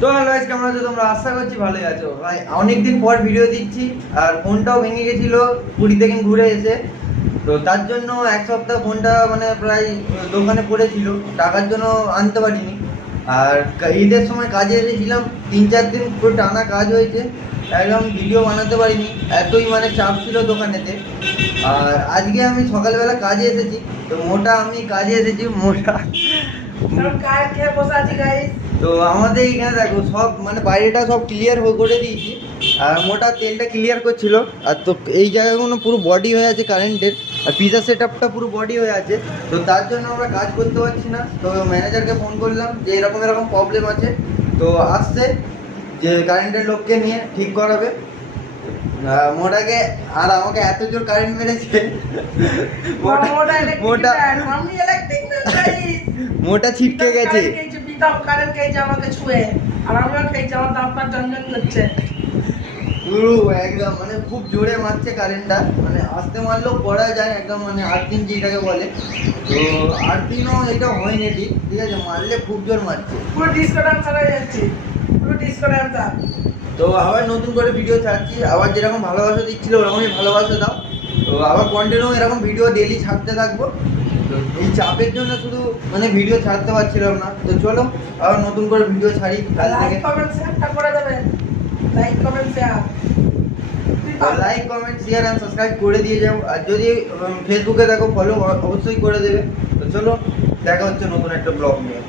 তো hello guys, কেমন আছো তোমরা? আশা করছি ভালোই আছো। ভাই অনেকদিন পর ভিডিও দিচ্ছি, আর ফোনটাও ভেঙে গেছিল পুরী থেকে ঘুরে এসে। তো তার জন্য এক সপ্তাহ ফোনটা মানে প্রায় দোকানে পড়েছিল, টাকার জন্য আনতে পারিনি। আর ঈদের সময় কাজে এসেছিলাম, 3-4 দিন পুরো টানা কাজ হয়েছে, একদম ভিডিও বানাতে পারিনি, এতই মানে চাপ ছিল দোকানেতে। আর আজকে আমি সকালবেলা কাজে এসেছি, তো আমি কাজে এসেছি মোটা। তো আমাদের এখানে দেখো সব মানে বাইরেটা সব ক্লিয়ার করে দিয়েছি, আর মোটা তেলটা ক্লিয়ার করছিল। আর তো এই জায়গাগুলো পুরো বডি হয়ে আছে কারেন্টের, আর পিজা সেট আপটা পুরো বডি হয়ে আছে। তো তার জন্য আমরা কাজ করতে পারছি না। তো ম্যানেজারকে ফোন করলাম যে এরকম এরকম প্রবলেম আছে, তো আসছে যে কারেন্টের লোককে নিয়ে ঠিক করাবে। মোটাকে আর আমাকে এত জোর কারেন্ট মেরেছে, মোটা ছিটকে গেছে। পুরো একদম মানে খুব জোরে মারছে কারেন্টটা, মানে আস্তে মারলেও পড়া যায় একদম, মানে আর্থিং যেটাকে বলে। তো আর্থিংও এটা হয়নি ঠিক আছে, মারলে খুব জোর মারছে, পুরো ডিসকো ডান্সার হয়ে যাচ্ছে, পুরো ডিসকো ডান্সার। তো আবার নতুন করে ভিডিও ছাড়ছি, আবার যেরকম ভালোবাসা দিচ্ছিল ওরকমই ভালোবাসা দাও। তো আবার কন্টিনিউ এরকম ভিডিও ডেইলি ছাড়তে থাকবো। তো এই চাপের জন্য শুধু মানে ভিডিও ছাড়তে পারছিলাম না। তো চলো আবার নতুন করে ভিডিও ছাড়ি কাল থেকে। লাইক কমেন্ট শেয়ার করে দেবেন, like comment share and subscribe করে দিয়ে যাও। আর যদি ফেসবুকে দেখো ফলো অবশ্যই করে দেবে। তো চলো দেখা হচ্ছে নতুন একটা ব্লগ নিয়ে।